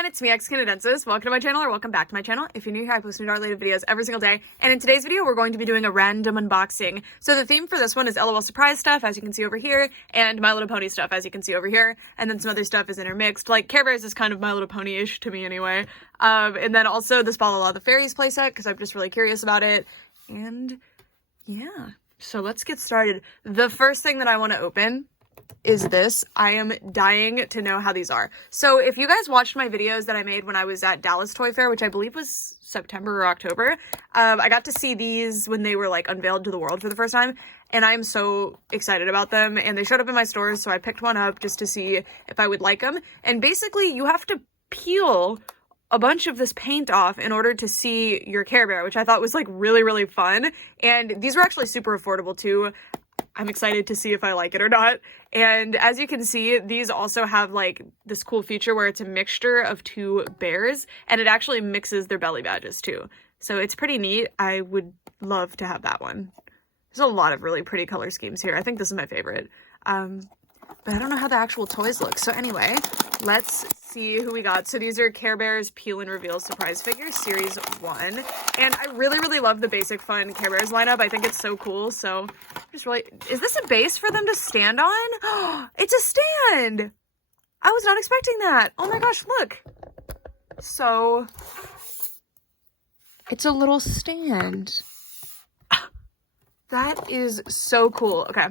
everyone, it's me, xCanadensis. Welcome to my channel, or welcome back to my channel. If you're new here, I post new related videos every single day, and in today's video, we're going to be doing a random unboxing. So the theme for this one is LOL surprise stuff, as you can see over here, and My Little Pony stuff, as you can see over here, and then some other stuff is intermixed. Like, Care Bears is kind of My Little Pony-ish to me anyway. And then also this Balala the Fairies playset, because I'm just really curious about it. And yeah, so let's get started. The first thing that I want to open is this. I am dying to know how these are. So if you guys watched my videos that I made when I was at Dallas Toy Fair, which I believe was September or October, I got to see these when they were like unveiled to the world for the first time, and I'm so excited about them. And they showed up in my stores, so I picked one up just to see if I would like them. And basically you have to peel a bunch of this paint off in order to see your Care Bear, which I thought was like really, really fun. And these were actually super affordable too. I'm excited to see if I like it or not. And as you can see, these also have like this cool feature where it's a mixture of two bears, and it actually mixes their belly badges too. So it's pretty neat. I would love to have that one. There's a lot of really pretty color schemes here. I think this is my favorite. But I don't know how the actual toys look. So anyway, let's see who we got. So these are Care Bears Peel and Reveal Surprise Figures Series 1. And I really, really love the Basic Fun Care Bears lineup. I think it's so cool. So just really, is this a base for them to stand on? It's a stand! I was not expecting that. Oh my gosh, look. So it's a little stand. That is so cool. Okay.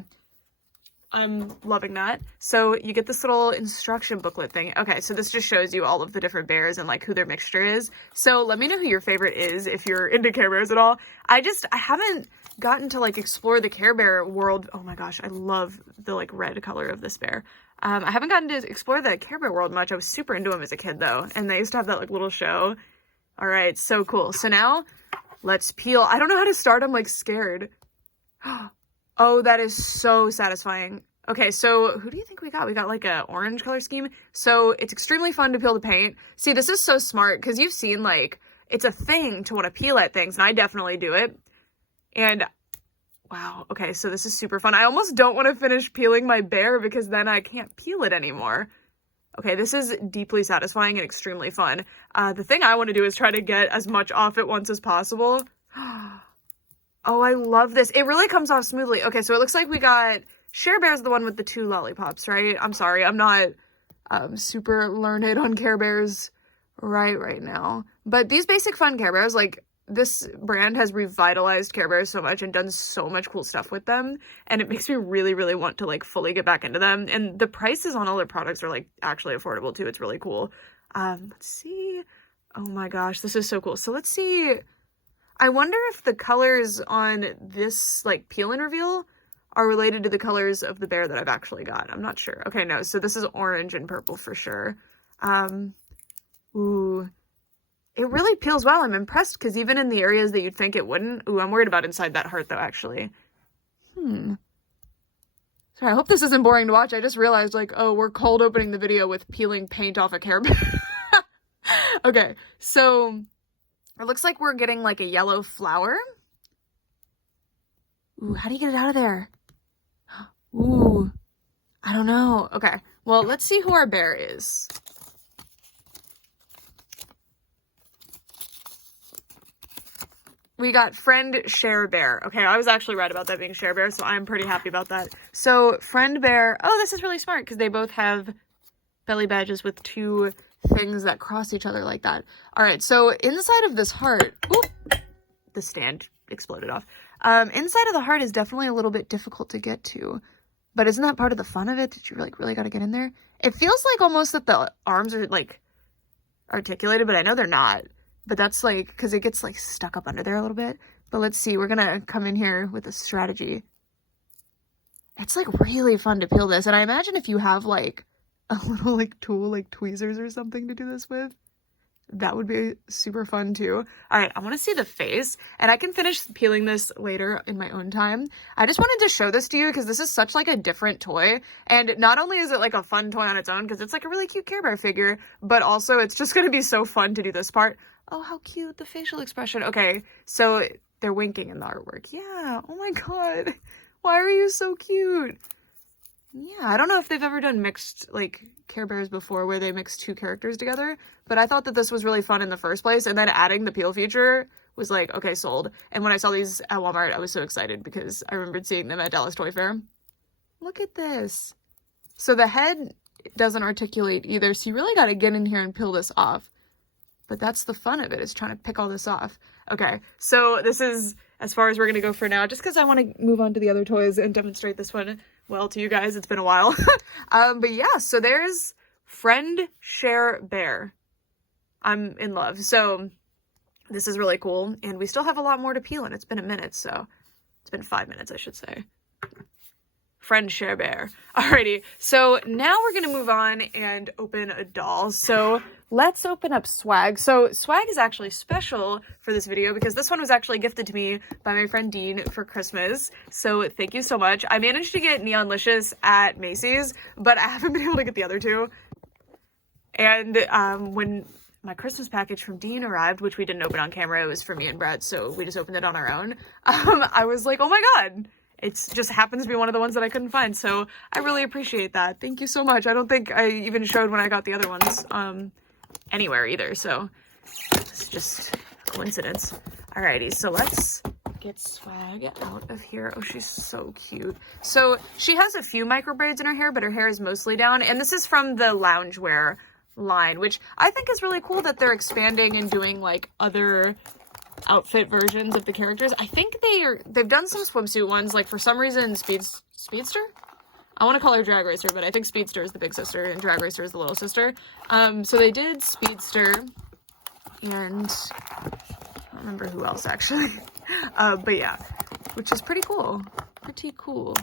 I'm loving that. So you get this little instruction booklet thing. Okay, so this just shows you all of the different bears and like who their mixture is. So let me know who your favorite is if you're into Care Bears at all. I haven't gotten to like explore the Care Bear world. Oh my gosh, I love the like red color of this bear. I haven't gotten to explore the Care Bear world much. I was super into them as a kid though, and they used to have that like little show. All right, so cool. So now let's peel. I don't know how to start. I'm like scared. Oh, that is so satisfying. Okay, so who do you think we got? We got like a orange color scheme. So it's extremely fun to peel the paint. See, this is so smart because you've seen like, it's a thing to want to peel at things, and I definitely do it. And wow, okay, so this is super fun. I almost don't want to finish peeling my bear because then I can't peel it anymore. Okay, this is deeply satisfying and extremely fun. The thing I want to do is try to get as much off at once as possible. Oh, I love this. It really comes off smoothly. Okay, so it looks like we got Share Bear's the one with the 2 lollipops, right? I'm sorry, I'm not super learned on Care Bears right now. But these Basic Fun Care Bears, like, this brand has revitalized Care Bears so much and done so much cool stuff with them. And it makes me really, really want to, like, fully get back into them. And the prices on all their products are, like, actually affordable, too. It's really cool. Let's see. Oh, my gosh, this is so cool. So let's see. I wonder if the colors on this, like, Peel and Reveal are related to the colors of the bear that I've actually got. I'm not sure. Okay, no, so this is orange and purple for sure. Ooh. It really peels well. I'm impressed, because even in the areas that you'd think it wouldn't. Ooh, I'm worried about inside that heart, though, actually. Sorry, I hope this isn't boring to watch. I just realized, like, oh, we're cold opening the video with peeling paint off a Care Bear. Okay, so it looks like we're getting like a yellow flower. Ooh, how do you get it out of there? Ooh, I don't know. Okay, well, let's see who our bear is. We got Friend Share Bear. Okay, I was actually right about that being Share Bear, so I'm pretty happy about that. So Friend Bear, oh, this is really smart because they both have belly badges with 2 things that cross each other like that. All right, so inside of this heart, oop, the stand exploded off. Inside of the heart is definitely a little bit difficult to get to, but isn't that part of the fun of it that you like really got to get in there? It feels like almost that the arms are like articulated, but I know they're not. But that's like because it gets like stuck up under there a little bit. But let's see, we're gonna come in here with a strategy. It's like really fun to peel this, and I imagine if you have like a little like tool like tweezers or something to do this with, that would be super fun too. All right, I want to see the face, and I can finish peeling this later in my own time. I just wanted to show this to you because this is such like a different toy, and not only is it like a fun toy on its own because it's like a really cute Care Bear figure, but also it's just going to be so fun to do this part. Oh, how cute, the facial expression. Okay, so they're winking in the artwork. Yeah, oh my god, why are you so cute? yeah, I don't know if they've ever done mixed, like, Care Bears before where they mix two characters together, but I thought that this was really fun in the first place, and then adding the peel feature was like, okay, sold. And when I saw these at Walmart, I was so excited because I remembered seeing them at Dallas Toy Fair. Look at this. So the head doesn't articulate either, so you really got to get in here and peel this off. But that's the fun of it, is trying to pick all this off. Okay, so this is as far as we're going to go for now, just because I want to move on to the other toys and demonstrate this one well to you guys. It's been a while. But yeah, so there's Friend Share Bear. I'm in love. So this is really cool, and we still have a lot more to peel, and it's been a minute, so it's been 5 minutes, I should say. Friend Share Bear. Alrighty, so now we're gonna move on and open a doll. So let's open up Swag. So Swag is actually special for this video because this one was actually gifted to me by my friend Dean for Christmas. So thank you so much. I managed to get Neonlicious at Macy's, but I haven't been able to get the other two. And when my Christmas package from Dean arrived, which we didn't open on camera, it was for me and Brett, so we just opened it on our own. I was like, oh my god. It just happens to be one of the ones that I couldn't find, so I really appreciate that. Thank you so much. I don't think I even showed when I got the other ones anywhere either, so it's just a coincidence. Alrighty, so let's get Swag out of here. Oh, she's so cute. So she has a few micro braids in her hair, but her hair is mostly down, and this is from the loungewear line, which I think is really cool that they're expanding and doing like other outfit versions of the characters. I think they've done some swimsuit ones, like for some reason Speedster? I want to call her Drag Racer, but I think Speedster is the big sister and Drag Racer is the little sister. So they did Speedster, and I don't remember who else actually. But yeah, which is pretty cool. Pretty cool.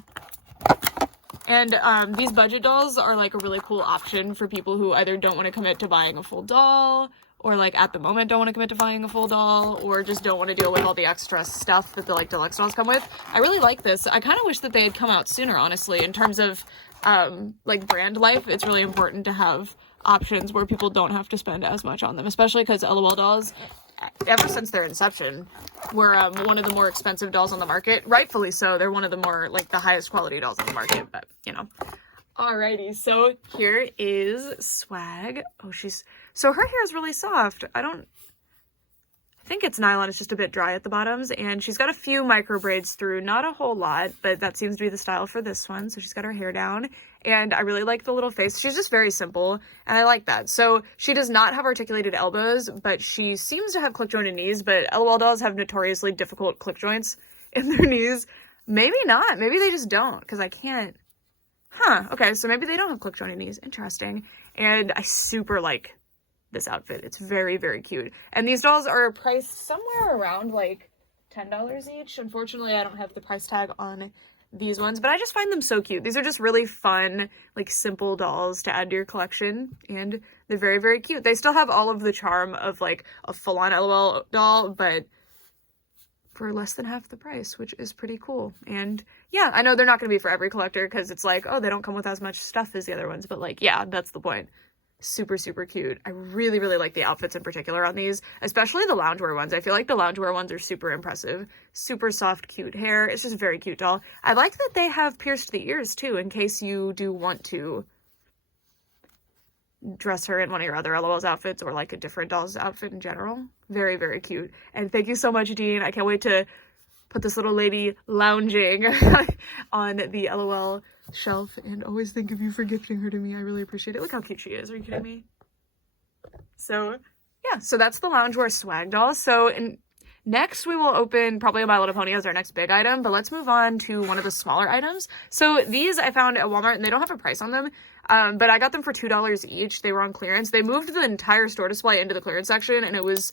And these budget dolls are like a really cool option for people who either don't want to commit to buying a full doll, or like at the moment don't want to commit to buying a full doll, or just don't want to deal with all the extra stuff that the like deluxe dolls come with. I really like this. I kind of wish that they had come out sooner, honestly, in terms of like brand life. It's really important to have options where people don't have to spend as much on them, especially because LOL dolls, ever since their inception, were one of the more expensive dolls on the market. Rightfully so. They're one of the more like the highest quality dolls on the market, but you know. Alrighty, so here is Swag. Oh, so her hair is really soft. I think it's nylon, it's just a bit dry at the bottoms, and she's got a few micro braids through, not a whole lot, but that seems to be the style for this one. So she's got her hair down, and I really like the little face. She's just very simple, and I like that. So she does not have articulated elbows, but she seems to have click jointed knees, but LOL dolls have notoriously difficult click joints in their knees. Maybe not. Maybe they just don't, because I can't. Okay, so maybe they don't have click jointed knees. Interesting. And I super like this outfit. It's very, very cute. And these dolls are priced somewhere around like $10 each. Unfortunately, I don't have the price tag on these ones, but I just find them so cute. These are just really fun, like simple dolls to add to your collection, and they're very, very cute. They still have all of the charm of like a full-on LOL doll, but for less than half the price, which is pretty cool. And yeah, I know they're not going to be for every collector because it's like, oh, they don't come with as much stuff as the other ones, but like, yeah, that's the point. Super, super cute. I really, really like the outfits in particular on these, especially the loungewear ones. I feel like the loungewear ones are super impressive. Super soft, cute hair. It's just a very cute doll. I like that they have pierced the ears too, in case you do want to dress her in one of your other LOL's outfits or like a different doll's outfit in general. Very, very cute. And thank you so much, Dean. I can't wait to put this little lady lounging on the LOL shelf, and always think of you for gifting her to me. I really appreciate it. Look how cute she is. Are you kidding me? So yeah, so that's the loungewear Swag doll. So next we will open probably a My Little Pony as our next big item, but let's move on to one of the smaller items. So these I found at Walmart, and they don't have a price on them, but I got them for $2 each. They were on clearance. They moved the entire store display into the clearance section, and it was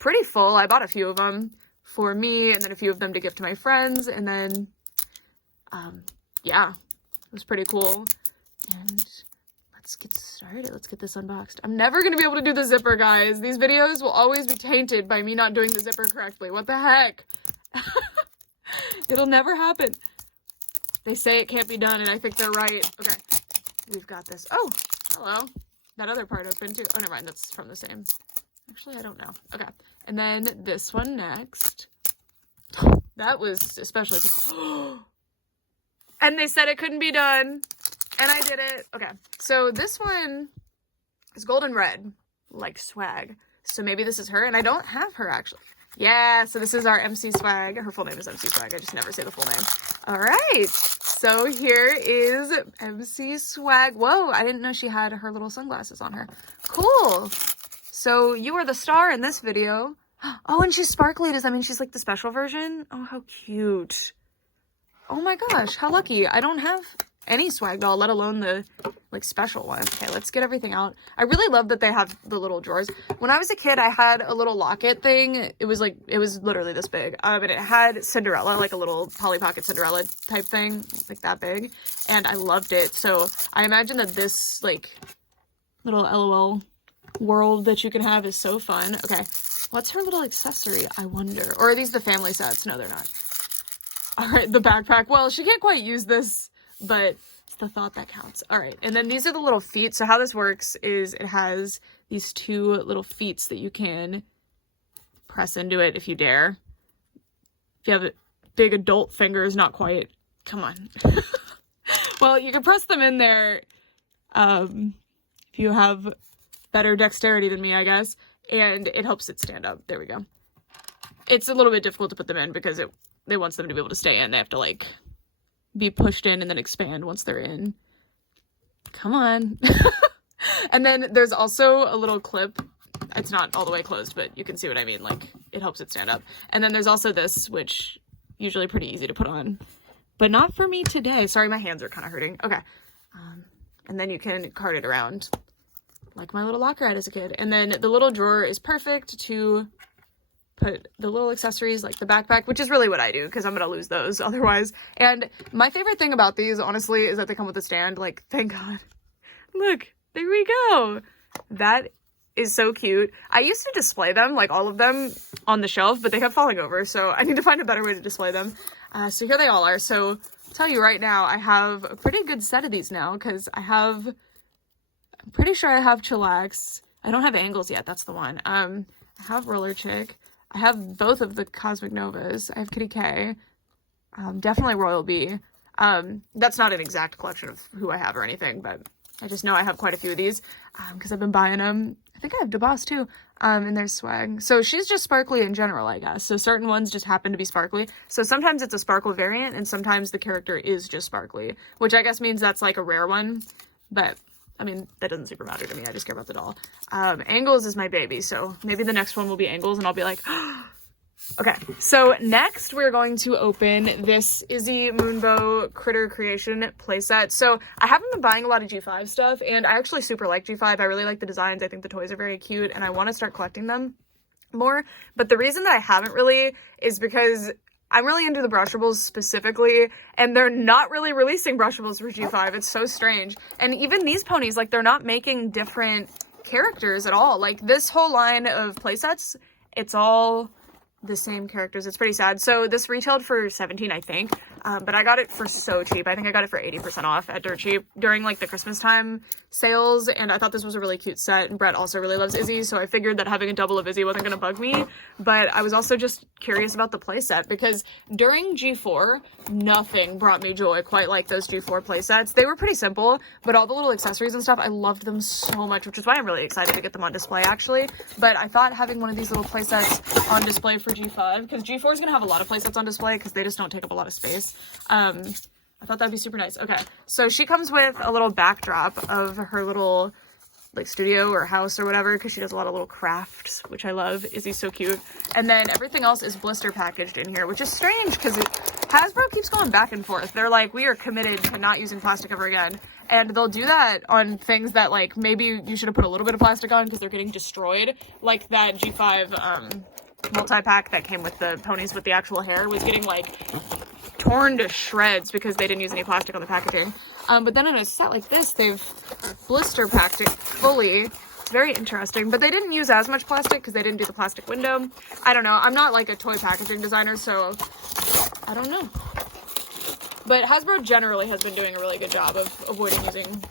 pretty full. I bought a few of them for me, and then a few of them to gift to my friends, and then yeah, it was pretty cool. And let's get started. Let's get this unboxed. I'm never going to be able to do the zipper, guys. These videos will always be tainted by me not doing the zipper correctly. What the heck? It'll never happen. They say it can't be done, and I think they're right. Okay, we've got this. Oh, hello. That other part open too. Oh, never mind. That's from the same. Actually, I don't know. Okay, and then this one next. That was especially... And they said it couldn't be done. And I did it. Okay, so this one is golden red, like swag. So maybe this is her, and I don't have her actually. Yeah, so this is our MC Swag. Her full name is MC Swag. I just never say the full name. All right, so here is MC Swag. Whoa, I didn't know she had her little sunglasses on her. Cool. So you are the star in this video. Oh, and she's sparkly. Does that mean she's like the special version? Oh, how cute. Oh my gosh, how lucky. I don't have any swag doll, let alone the like special one. Okay, let's get everything out. I really love that they have the little drawers. When I was a kid, I had a little locket thing. It was literally this big. And it had Cinderella, like a little Polly Pocket Cinderella type thing, like that big. And I loved it. So I imagine that this like little LOL world that you can have is so fun. Okay, what's her little accessory, I wonder? Or are these the family sets? No, they're not. All right, the backpack. Well, she can't quite use this, but it's the thought that counts. All right, and then these are the little feet. So how this works is it has these two little feet that you can press into it if you dare. If you have big adult fingers, not quite. Come on. Well, you can press them in there if you have better dexterity than me, I guess, and it helps it stand up. There we go. It's a little bit difficult to put them in because they want them to be able to stay in. They have to like be pushed in and then expand once they're in. Come on. And then there's also a little clip. It's not all the way closed, but you can see what I mean. Like, it helps it stand up. And then there's also this, which usually pretty easy to put on, but not for me today. Sorry, my hands are kind of hurting. Okay. And then you can cart it around like my little locker had as a kid. And then the little drawer is perfect to put the little accessories like the backpack, which is really what I do because I'm gonna lose those otherwise. And my favorite thing about these, honestly, is that they come with a stand. Like, thank God. Look, there we go. That is so cute. I used to display them, like all of them, on the shelf, but they kept falling over, so I need to find a better way to display them. So here they all are. So I'll tell you right now, I have a pretty good set of these now because I'm pretty sure I have Chillax. I don't have Angles yet. That's the one. I have Roller Chick. I have both of the Cosmic Novas. I have Kitty K. Definitely Royal Bee. That's not an exact collection of who I have or anything, but I just know I have quite a few of these because I've been buying them. I think I have DeBoss too. And there's Swag. So she's just sparkly in general, I guess. So certain ones just happen to be sparkly. So sometimes it's a sparkle variant and sometimes the character is just sparkly, which I guess means that's like a rare one. But I mean, that doesn't super matter to me. I just care about the doll. Angles is my baby. So maybe the next one will be Angles and I'll be like, okay. So next we're going to open this Izzy Moonbow Critter Creation playset. So I haven't been buying a lot of G5 stuff and I actually super like G5. I really like the designs. I think the toys are very cute and I want to start collecting them more. But the reason that I haven't really is because I'm really into the brushables specifically, and they're not really releasing brushables for G5. It's so strange. And even these ponies, like, they're not making different characters at all. Like, this whole line of playsets, it's all the same characters. It's pretty sad. So this retailed for $17, I think, but I got it for so cheap. I think I got it for 80% off at Dirt Cheap during like the Christmas time sales, and I thought this was a really cute set, and Brett also really loves Izzy, so I figured that having a double of Izzy wasn't going to bug me, but I was also just curious about the playset because during G4, nothing brought me joy quite like those G4 playsets. They were pretty simple, but all the little accessories and stuff, I loved them so much, which is why I'm really excited to get them on display actually. But I thought having one of these little playsets on display for G5, because G4 is going to have a lot of playsets on display because they just don't take up a lot of space. I thought that'd be super nice. Okay, so she comes with a little backdrop of her little like studio or house or whatever, because she does a lot of little crafts, which I love. Izzy's so cute. And then everything else is blister packaged in here, which is strange because Hasbro keeps going back and forth. They're like, we are committed to not using plastic ever again. And they'll do that on things that like maybe you should have put a little bit of plastic on because they're getting destroyed. Like that G5 multi-pack that came with the ponies with the actual hair was getting like torn to shreds because they didn't use any plastic on the packaging. But then in a set like this, they've blister packed it fully. It's very interesting, but they didn't use as much plastic because they didn't do the plastic window. I don't know. I'm not like a toy packaging designer, so I don't know. But Hasbro generally has been doing a really good job of avoiding using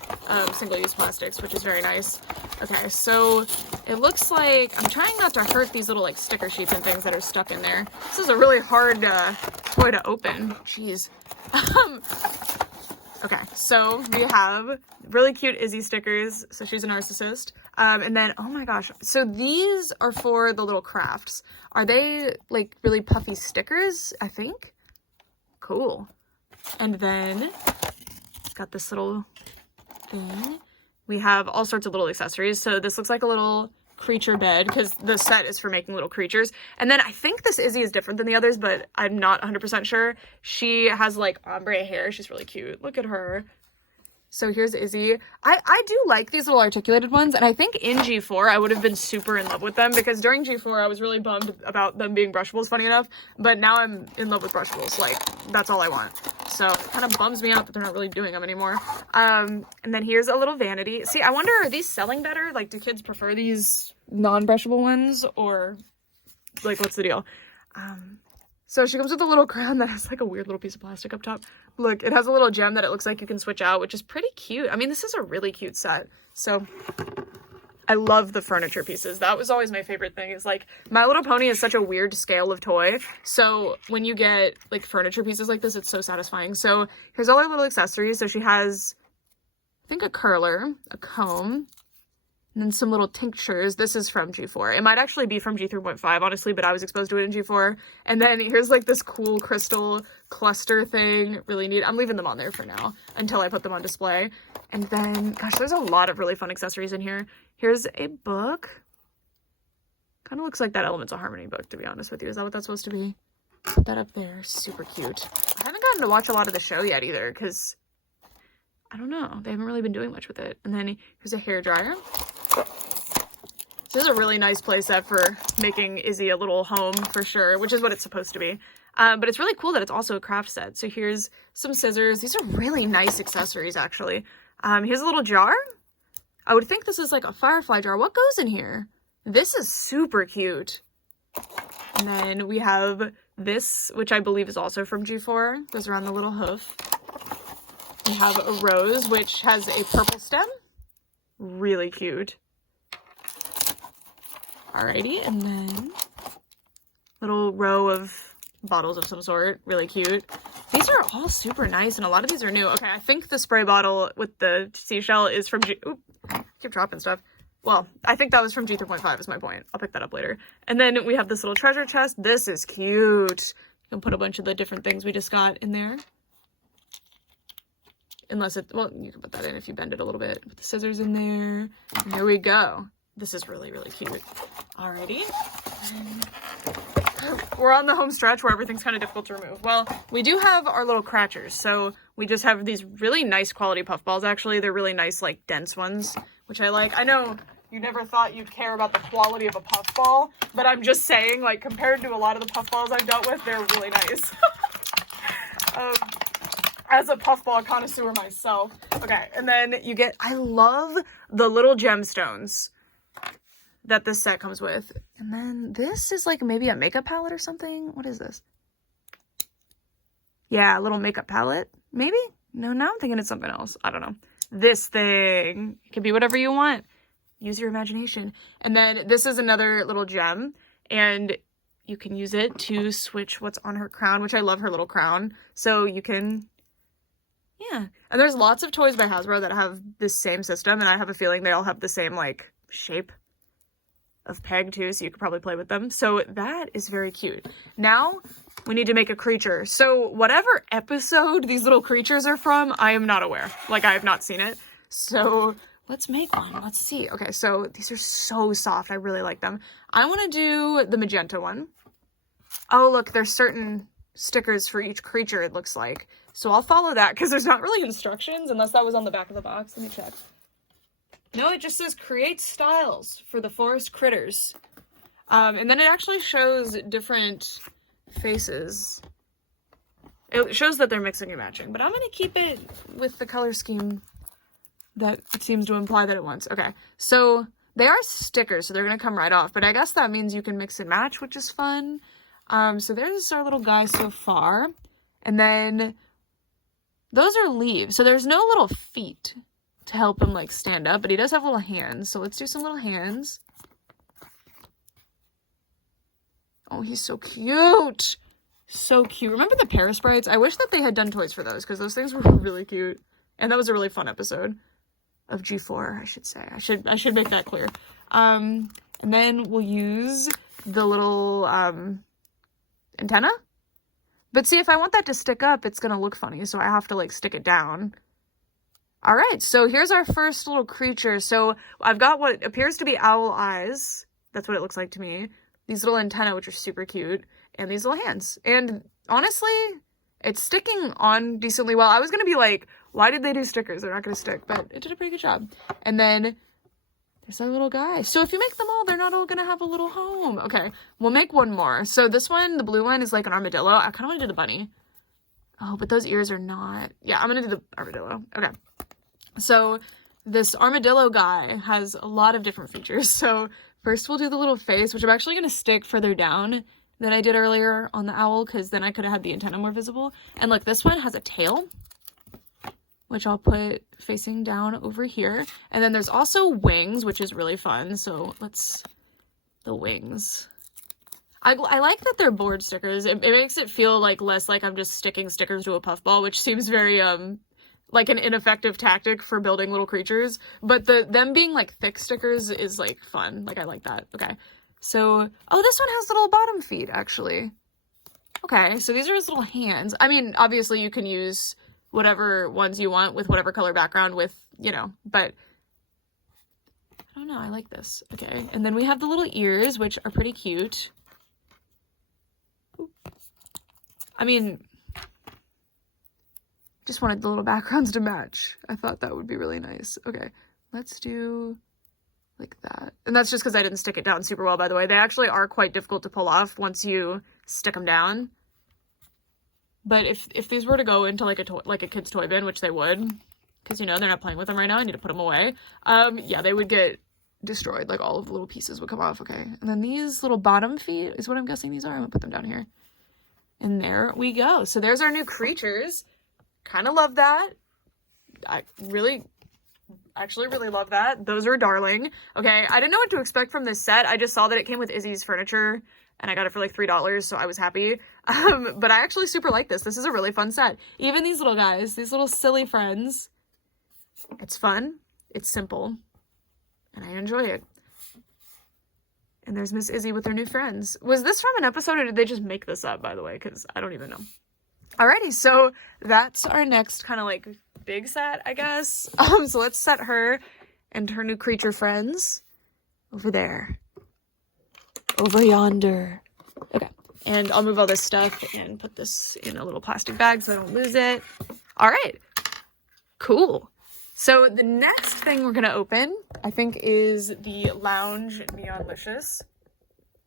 single-use plastics, which is very nice. Okay, so it looks like I'm trying not to hurt these little like sticker sheets and things that are stuck in there. This is a really hard toy to open. Jeez. Okay, so we have really cute Izzy stickers. So she's a narcissist. And then, oh my gosh. So these are for the little crafts. Are they like really puffy stickers, I think? Cool. And then got this little thing. We have all sorts of little accessories. So this looks like a little creature bed because the set is for making little creatures. And then I think this Izzy is different than the others, but I'm not 100% sure. She has like ombre hair. She's really cute. Look at her. So here's Izzy. I do like these little articulated ones, and I think in G4 I would have been super in love with them because during G4 I was really bummed about them being brushables, funny enough, but now I'm in love with brushables. Like, that's all I want. So it kind of bums me out that they're not really doing them anymore. And then here's a little vanity. See, I wonder, are these selling better? Like, do kids prefer these non-brushable ones, or like, what's the deal? So she comes with a little crown that has like a weird little piece of plastic up top. Look, it has a little gem that it looks like you can switch out, which is pretty cute. I mean, this is a really cute set. So I love the furniture pieces. That was always my favorite thing, is like, My Little Pony is such a weird scale of toy. So when you get like furniture pieces like this, it's so satisfying. So here's all our little accessories. So she has, I think, a curler, a comb, and then some little tinctures. This is from G4. It might actually be from G3.5, honestly, but I was exposed to it in G4. And then here's like this cool crystal cluster thing. Really neat. I'm leaving them on there for now until I put them on display. And then, gosh, there's a lot of really fun accessories in here. Here's a book. Kind of looks like that Elements of Harmony book, to be honest with you. Is that what that's supposed to be? Put that up there. Super cute. I haven't gotten to watch a lot of the show yet either, because I don't know. They haven't really been doing much with it. And then here's a hairdryer. This is a really nice playset for making Izzy a little home for sure, which is what it's supposed to be. But it's really cool that it's also a craft set. So here's some scissors. These are really nice accessories, actually. Here's a little jar. I would think this is like a firefly jar. What goes in here? This is super cute. And then we have this, which I believe is also from G4. Goes around the little hoof. We have a rose, which has a purple stem. Really cute. Alrighty, and then little row of bottles of some sort. Really cute. These are all super nice, and a lot of these are new. Okay, I think the spray bottle with the seashell is from Oop, keep dropping stuff. Well, I think that was from G3.5 is my point. I'll pick that up later. And then we have this little treasure chest. This is cute. You can put a bunch of the different things we just got in there. Unless it, well, you can put that in if you bend it a little bit. Put the scissors in there. And there we go. This is really, really cute. Alrighty. We're on the home stretch where everything's kind of difficult to remove. Well, we do have our little cratchers. So we just have these really nice quality puffballs, actually. They're really nice, like, dense ones, which I like. I know you never thought you'd care about the quality of a puffball, but I'm just saying, like, compared to a lot of the puffballs I've dealt with, they're really nice. As a puffball connoisseur myself. Okay, and then you get, I love the little gemstones that this set comes with. And then this is like maybe a makeup palette or something. What is this? Yeah, a little makeup palette, maybe? No, now I'm thinking it's something else. I don't know. This thing. It can be whatever you want. Use your imagination. And then this is another little gem, and you can use it to switch what's on her crown, which I love her little crown. So you can, yeah. And there's lots of toys by Hasbro that have this same system, and I have a feeling they all have the same, like, shape of peg too, so you could probably play with them. So that is very cute. Now we need to make a creature. So whatever episode these little creatures are from, I am not aware. Like, I have not seen it. So let's make one. Let's see. Okay, so these are so soft. I really like them. I want to do the magenta one. Oh, look, there's certain stickers for each creature, it looks like. So I'll follow that because there's not really instructions, unless that was on the back of the box. Let me check. No, it just says create styles for the forest critters. And then it actually shows different faces. It shows that they're mixing and matching, but I'm going to keep it with the color scheme that it seems to imply that it wants. Okay, so they are stickers, so they're going to come right off, but I guess that means you can mix and match, which is fun. So there's our little guy so far. And then those are leaves, so there's no little feet to help him, like, stand up, but he does have little hands, so let's do some little hands. Oh, he's so cute. So cute. Remember the Paris Sprites? I wish that they had done toys for those, because those things were really cute. And that was a really fun episode of G4, I should say. I should make that clear. And then we'll use the little antenna. But see, if I want that to stick up, it's gonna look funny, so I have to like stick it down. All right, so here's our first little creature. So I've got what appears to be owl eyes. That's what it looks like to me. These little antennae, which are super cute, and these little hands. And honestly, it's sticking on decently well. I was gonna be like, why did they do stickers? They're not gonna stick, but it did a pretty good job. And then there's our little guy. So if you make them all, they're not all gonna have a little home. Okay, we'll make one more. So this one, the blue one, is like an armadillo. I kind of want to do the bunny. Oh, but those ears are not. Yeah, I'm gonna do the armadillo. Okay. So this armadillo guy has a lot of different features. So first we'll do the little face, which I'm actually gonna stick further down than I did earlier on the owl, because then I could have had the antenna more visible. And look, this one has a tail, which I'll put facing down over here. And then there's also wings, which is really fun. So the wings. I like that they're board stickers. It makes it feel like less like I'm just sticking stickers to a puffball, which seems very, like an ineffective tactic for building little creatures. But them being like thick stickers is like fun. Like I like that. Okay. So, oh, this one has little bottom feet actually. Okay. So these are his little hands. I mean, obviously you can use whatever ones you want with whatever color background with, you know, but I don't know. I like this. Okay. And then we have the little ears, which are pretty cute. I mean, just wanted the little backgrounds to match. I thought that would be really nice. Okay, let's do like that. And that's just because I didn't stick it down super well, by the way. They actually are quite difficult to pull off once you stick them down. But if these were to go into like a kid's toy bin, which they would, because you know they're not playing with them right now, I need to put them away. Yeah, they would get destroyed. Like all of the little pieces would come off. Okay, and then these little bottom feet is what I'm guessing these are. I'm gonna put them down here. And there we go. So there's our new creatures. Kind of love that. I actually really love that. Those are darling. Okay, I didn't know what to expect from this set. I just saw that it came with Izzy's furniture, and I got it for like $3, so I was happy. But I actually super like this. This is a really fun set. Even these little guys, these little silly friends. It's fun. It's simple. And I enjoy it. And there's Miss Izzy with her new friends. Was this from an episode, or did they just make this up, by the way? Because I don't even know. Alrighty, so that's our next kind of like big set, I guess. So let's set her and her new creature friends over there. Over yonder. Okay, and I'll move all this stuff and put this in a little plastic bag so I don't lose it. Alright, cool. So the next thing we're gonna open, I think, is the Lounge Neonlicious.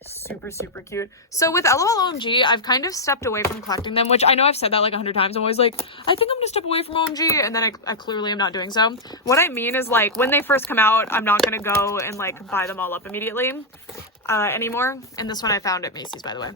Super, super cute. So with LOL OMG, I've kind of stepped away from collecting them, which I know I've said that like 100 times. I'm always like, I think I'm gonna step away from OMG, and then I clearly am not doing so. What I mean is, like, when they first come out, I'm not gonna go and like buy them all up immediately anymore. And this one I found at Macy's, by the way.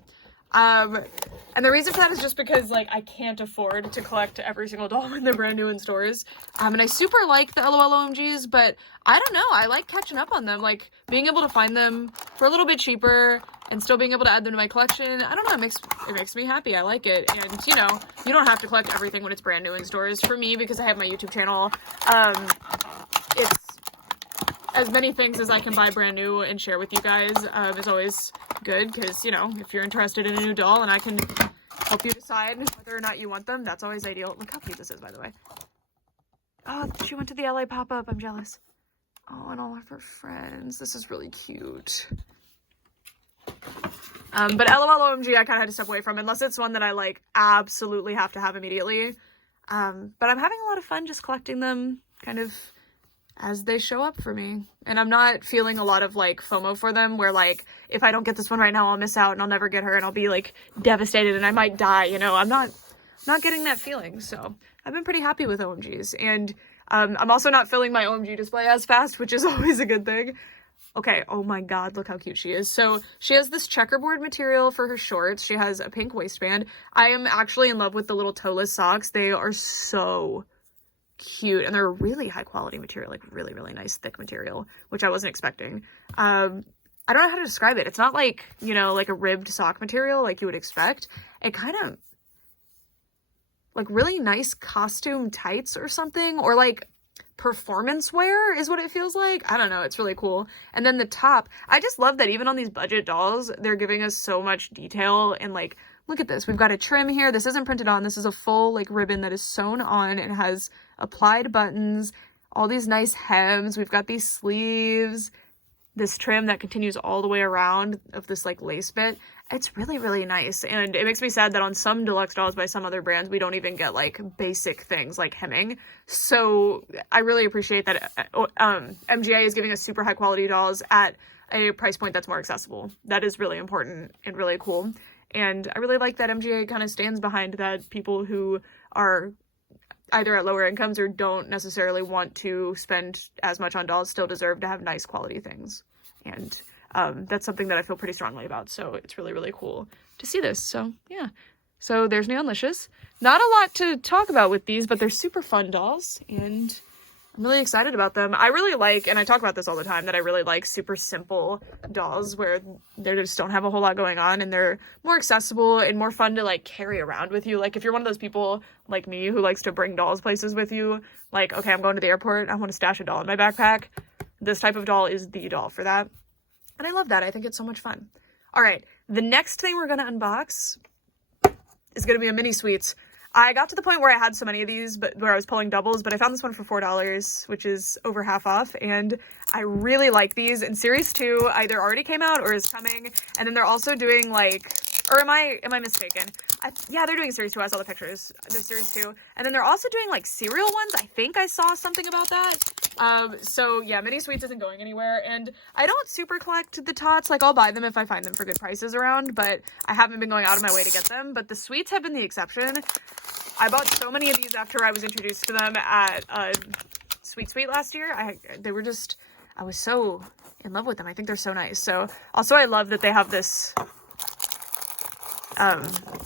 And the reason for that is just because, like, I can't afford to collect every single doll when they're brand new in stores. And I super like the LOL OMGs, but I don't know, I like catching up on them, like, being able to find them for a little bit cheaper and still being able to add them to my collection. I don't know, it makes me happy. I like it. And, you know, you don't have to collect everything when it's brand new in stores. For me, because I have my YouTube channel, it's as many things as I can buy brand new and share with you guys is always good, because, you know, if you're interested in a new doll and I can help you decide whether or not you want them, that's always ideal. Look how cute this is, by the way. Oh, she went to the LA pop-up. I'm jealous. Oh, and all of her friends. This is really cute. But LOL OMG I kind of had to step away from, unless it's one that I, like, absolutely have to have immediately. But I'm having a lot of fun just collecting them kind of as they show up for me. And I'm not feeling a lot of, like, FOMO for them, where, like, if I don't get this one right now, I'll miss out and I'll never get her and I'll be, like, devastated and I might die, you know? I'm not getting that feeling, so I've been pretty happy with OMGs. And I'm also not filling my OMG display as fast, which is always a good thing. Okay, oh my god, look how cute she is. So she has this checkerboard material for her shorts. She has a pink waistband. I am actually in love with the little toeless socks. They are so cute, and they're really high quality material, like really, really nice thick material, which I wasn't expecting. I don't know how to describe it. It's not like, you know, like a ribbed sock material like you would expect. It kind of, like really nice costume tights or something, or like performance wear is what it feels like. I don't know. It's really cool. And then the top, I just love that even on these budget dolls, they're giving us so much detail. And like, look at this. We've got a trim here. This isn't printed on. This is a full like ribbon that is sewn on and has applied buttons, all these nice hems. We've got these sleeves, this trim that continues all the way around of this like lace bit. It's really, really nice. And it makes me sad that on some deluxe dolls by some other brands, we don't even get like basic things like hemming. So I really appreciate that MGA is giving us super high quality dolls at a price point that's more accessible. That is really important and really cool. And I really like that MGA kind of stands behind that people who are either at lower incomes or don't necessarily want to spend as much on dolls still deserve to have nice quality things. And that's something that I feel pretty strongly about. So it's really, really cool to see this. So yeah. So there's Neonlicious. Not a lot to talk about with these, but they're super fun dolls and I'm really excited about them. I really like, and I talk about this all the time, that I really like super simple dolls where they just don't have a whole lot going on and they're more accessible and more fun to like carry around with you. Like if you're one of those people like me who likes to bring dolls places with you, like, okay, I'm going to the airport, I want to stash a doll in my backpack. This type of doll is the doll for that. And I love that. I think it's so much fun. All right, the next thing we're going to unbox is going to be a mini sweets. I got to the point where I had so many of these, but where I was pulling doubles, but I found this one for $4, which is over half off. And I really like these. And series 2 either already came out or is coming. And then they're also doing like, or am I mistaken? Yeah, they're doing series 2. I saw the pictures. There's series 2. And then they're also doing like cereal ones. I think I saw something about that. So yeah, mini sweets isn't going anywhere. And I don't super collect the tots. Like I'll buy them if I find them for good prices around, but I haven't been going out of my way to get them. But the sweets have been the exception. I bought so many of these after I was introduced to them at Sweet Sweet last year. I was so in love with them. I think they're so nice. So also I love that they have this,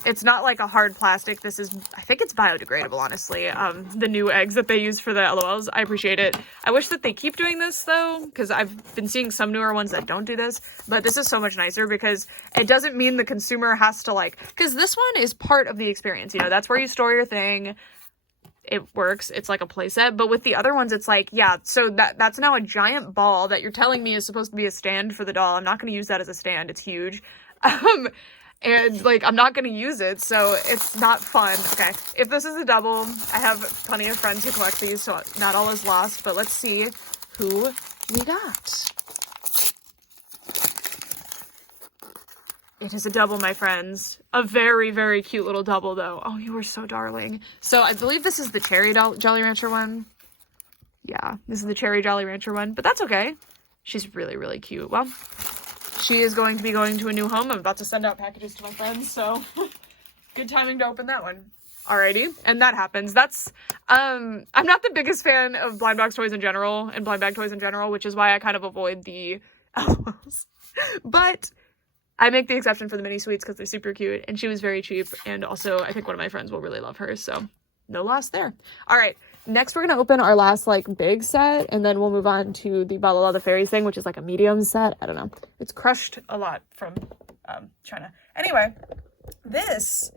it's not like a hard plastic. This is, I think it's biodegradable, honestly. The new eggs that they use for the LOLs, I appreciate it. I wish that they keep doing this though, because I've been seeing some newer ones that don't do this, but this is so much nicer because it doesn't mean the consumer has to like, because this one is part of the experience, you know, that's where you store your thing. It works. It's like a playset, but with the other ones, it's like, yeah, so that's now a giant ball that you're telling me is supposed to be a stand for the doll. I'm not going to use that as a stand. It's huge. And like, I'm not going to use it, so it's not fun. Okay, if this is a double, I have plenty of friends who collect these, so not all is lost, but let's see who we got. It is a double, my friends. A very, very cute little double, though. Oh, you are so darling. So I believe this is the Cherry Jolly Rancher one. Yeah, this is the Cherry Jolly Rancher one, but that's okay. She's really, really cute. Well, she is going to be going to a new home. I'm about to send out packages to my friends, so good timing to open that one. Alrighty, and that happens. That's, I'm not the biggest fan of blind box toys in general, and blind bag toys in general, which is why I kind of avoid the LOLs. But I make the exception for the mini sweets because they're super cute, and she was very cheap, and also I think one of my friends will really love her, so no loss there. Alright, next we're going to open our last, like, big set, and then we'll move on to the Balala the Fairies thing, which is, like, a medium set. I don't know. It's crushed a lot from China. Anyway, this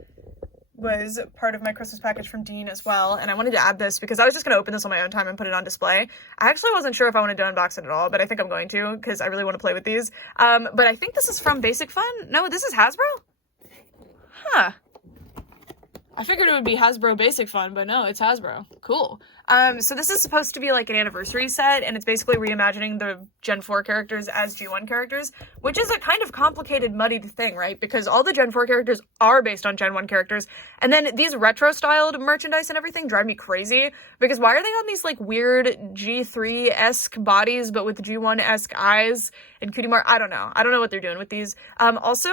was part of my Christmas package from Dean as well, and I wanted to add this because I was just going to open this on my own time and put it on display. I actually wasn't sure if I wanted to unbox it at all, but I think I'm going to because I really want to play with these. But I think this is from Basic Fun. No, this is Hasbro? Huh. I figured it would be Hasbro Basic Fun, but no, it's Hasbro. Cool. So this is supposed to be like an anniversary set, and it's basically reimagining the Gen 4 characters as G1 characters, which is a kind of complicated, muddied thing, right? Because all the Gen 4 characters are based on Gen 1 characters, and then these retro-styled merchandise and everything drive me crazy, because why are they on these, like, weird G3-esque bodies, but with G1-esque eyes and cutie mark? I don't know. I don't know what they're doing with these. Also,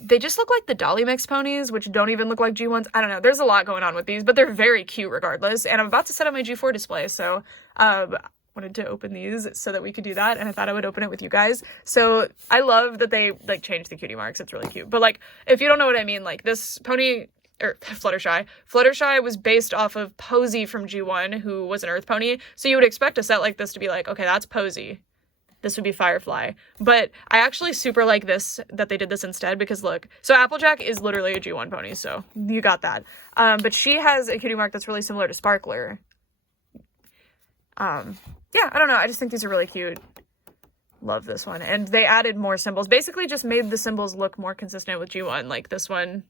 they just look like the Dolly Mix ponies, which don't even look like G1s. I don't know. There's a lot going on with these, but they're very cute regardless. And I'm about to set up my G4 display, so wanted to open these so that we could do that, and I thought I would open it with you guys. So I love that they, like, changed the cutie marks. It's really cute. But, like, if you don't know what I mean, like, this pony, or Fluttershy was based off of Posy from G1, who was an Earth pony. So you would expect a set like this to be like, okay, that's Posy. this would be Firefly. But I actually super like this, that they did this instead, because look, so Applejack is literally a G1 pony, so you got that. But she has a cutie mark that's really similar to Sparkler. Yeah, I don't know, I just think these are really cute. Love this one. And they added more symbols, basically just made the symbols look more consistent with G1. Like this one,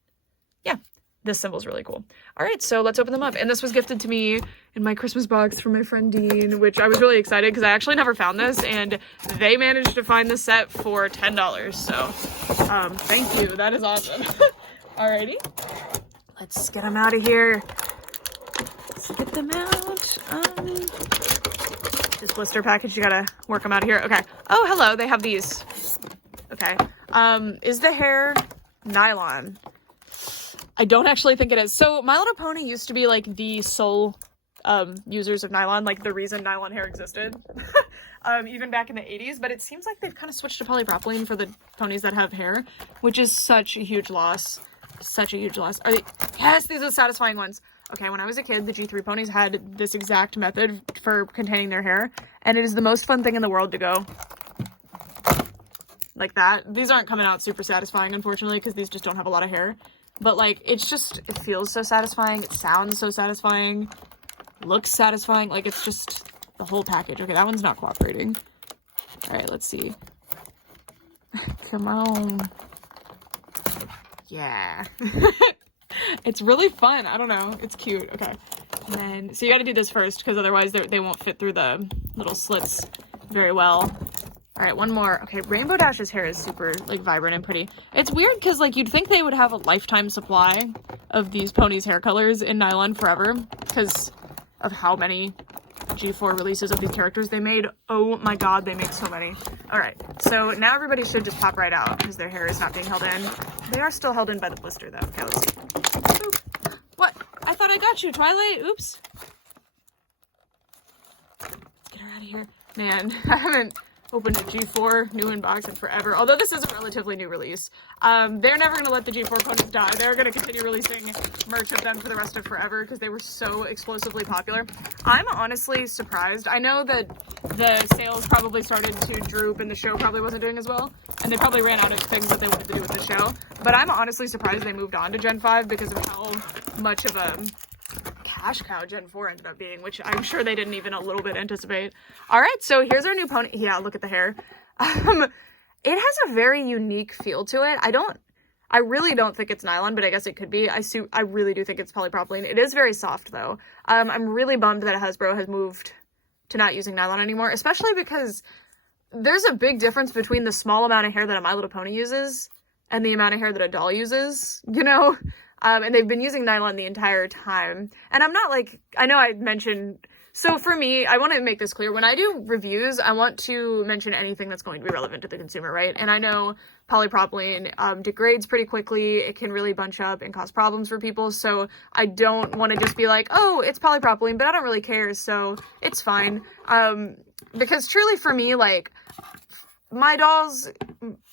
yeah, this symbol's really cool. All right, so let's open them up. And this was gifted to me in my Christmas box from my friend Dean, which I was really excited because I actually never found this, and they managed to find this set for $10. So thank you, that is awesome. Alrighty, let's get them out of here. Let's get them out. This blister package, you gotta work them out of here. Okay. Oh, hello, they have these. Okay. Is the hair nylon? I don't actually think it is. So My Little Pony used to be like the sole users of nylon, like the reason nylon hair existed, even back in the 80s, but it seems like they've kind of switched to polypropylene for the ponies that have hair, which is such a huge loss. Such a huge loss. Are they? Yes, these are the satisfying ones. Okay, when I was a kid, the G3 ponies had this exact method for containing their hair, and it is the most fun thing in the world to go like that. These aren't coming out super satisfying, unfortunately, because these just don't have a lot of hair. But, like, it's just, it feels so satisfying. It sounds so satisfying. Looks satisfying. Like, it's just the whole package. Okay, that one's not cooperating. All right, let's see. Come on. Yeah. It's really fun. I don't know. It's cute. Okay. And then, so you got to do this first, because otherwise they won't fit through the little slits very well. All right, one more. Okay, Rainbow Dash's hair is super, like, vibrant and pretty. It's weird because, like, you'd think they would have a lifetime supply of these ponies' hair colors in nylon forever because of how many G4 releases of these characters they made. Oh my god, they make so many. All right, so now everybody should just pop right out because their hair is not being held in. They are still held in by the blister, though. Okay, let's see. Oop. What? I thought I got you, Twilight. Oops. Let's get her out of here. Man, I haven't opened a G4 new Unbox in forever, although this is a relatively new release. They're never going to let the G4 ponies die. They're going to continue releasing merch of them for the rest of forever because they were so explosively popular. I'm honestly surprised. I know that the sales probably started to droop and the show probably wasn't doing as well, and they probably ran out of things that they wanted to do with the show, but I'm honestly surprised they moved on to Gen 5 because of how much of a cash cow Gen 4 ended up being, which I'm sure they didn't even a little bit anticipate. All right, so here's our new pony. Yeah, look at the hair. It has a very unique feel to it. I really don't think it's nylon, but I guess it could be. I really do think it's polypropylene. It is very soft, though. I'm really bummed that Hasbro has moved to not using nylon anymore, especially because there's a big difference between the small amount of hair that a My Little Pony uses and the amount of hair that a doll uses, you know? And they've been using nylon the entire time. And I'm not like, I know I mentioned, so for me, I want to make this clear. When I do reviews, I want to mention anything that's going to be relevant to the consumer, right? And I know polypropylene degrades pretty quickly. It can really bunch up and cause problems for people. So I don't want to just be like, oh, it's polypropylene, but I don't really care. So it's fine. Because truly for me, like, my dolls,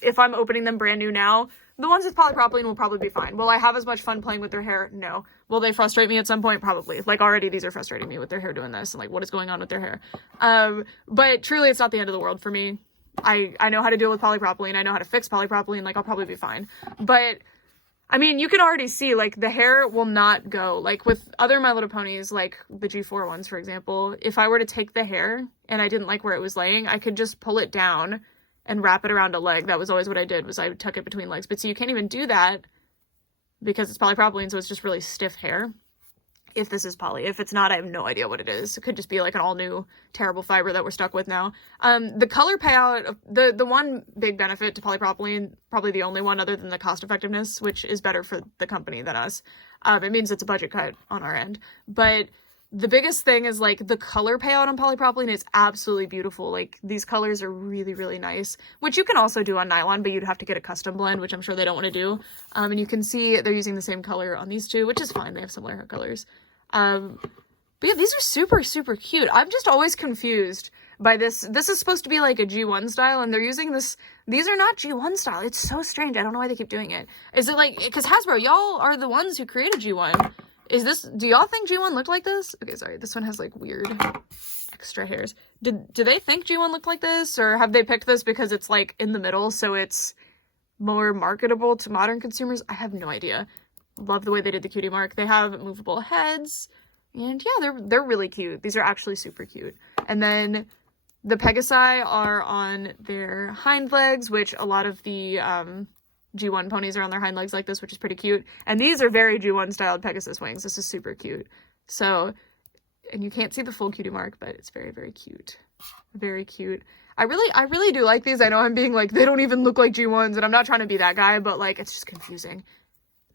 if I'm opening them brand new now, the ones with polypropylene will probably be fine. Will I have as much fun playing with their hair? No. Will they frustrate me at some point? Probably. Like, already these are frustrating me with their hair doing this and, like, what is going on with their hair? But truly, it's not the end of the world for me. I know how to deal with polypropylene. I know how to fix polypropylene. Like, I'll probably be fine. But, I mean, you can already see, like, the hair will not go. Like, with other My Little Ponies, like the G4 ones, for example, if I were to take the hair and I didn't like where it was laying, I could just pull it down and wrap it around a leg. That was always what I did, was I would tuck it between legs. But see, you can't even do that because it's polypropylene, so it's just really stiff hair. If this is poly. If it's not, I have no idea what it is. It could just be like an all new terrible fiber that we're stuck with now. The color payout, the one big benefit to polypropylene, probably the only one other than the cost effectiveness, which is better for the company than us. It means it's a budget cut on our end. But the biggest thing is, like, the color payout on polypropylene is absolutely beautiful. Like, these colors are really, really nice, which you can also do on nylon, but you'd have to get a custom blend, which I'm sure they don't want to do. And you can see they're using the same color on these two, which is fine. They have similar hair colors. But yeah, these are super, super cute. I'm just always confused by this. This is supposed to be like a G1 style, and they're using this. These are not G1 style. It's so strange. I don't know why they keep doing it. Is it like, because Hasbro, y'all are the ones who created G1. Is this, do y'all think G1 looked like this? Okay, sorry, this one has, like, weird extra hairs. Do they think G1 looked like this, or have they picked this because it's like in the middle, so it's more marketable to modern consumers? I have no idea. Love the way they did the cutie mark. They have movable heads, and yeah, they're really cute. These are actually super cute. And then the Pegasi are on their hind legs, which a lot of the G1 ponies are on their hind legs like this, which is pretty cute. And these are very G1 styled Pegasus wings. This is super cute. So, and you can't see the full cutie mark, but it's very, very cute. Very cute. I really do like these. I know I'm being like, they don't even look like G1s, and I'm not trying to be that guy, but like, it's just confusing. And